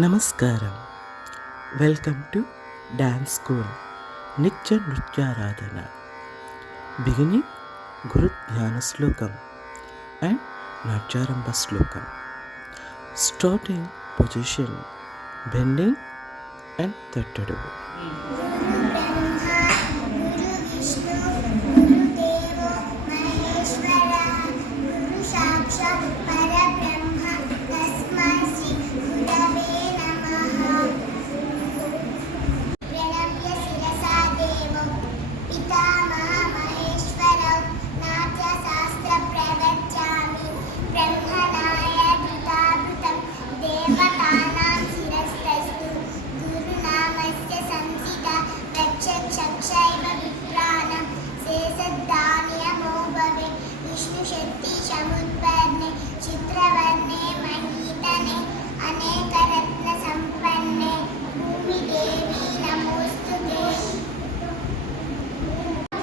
నమస్కారం. Welcome to dance school నిత్య నృత్యారాధన. Beginning గురు ధ్యాన శ్లోకం అండ్ నాట్యారంభ శ్లోకం. స్టార్టింగ్ పొజిషన్ బెండింగ్ అండ్ తట్టడు.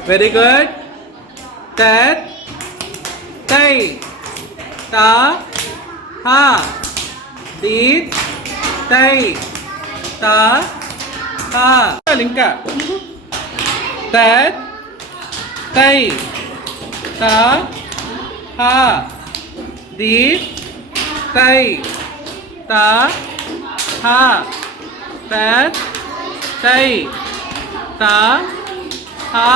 Very good. Tat, tai, ta, ha. Dit, tai, ta, ha. Linka. Tat, tai, ta, ha. Dit, tai, ta, ha. Tat, tai, ta, ha.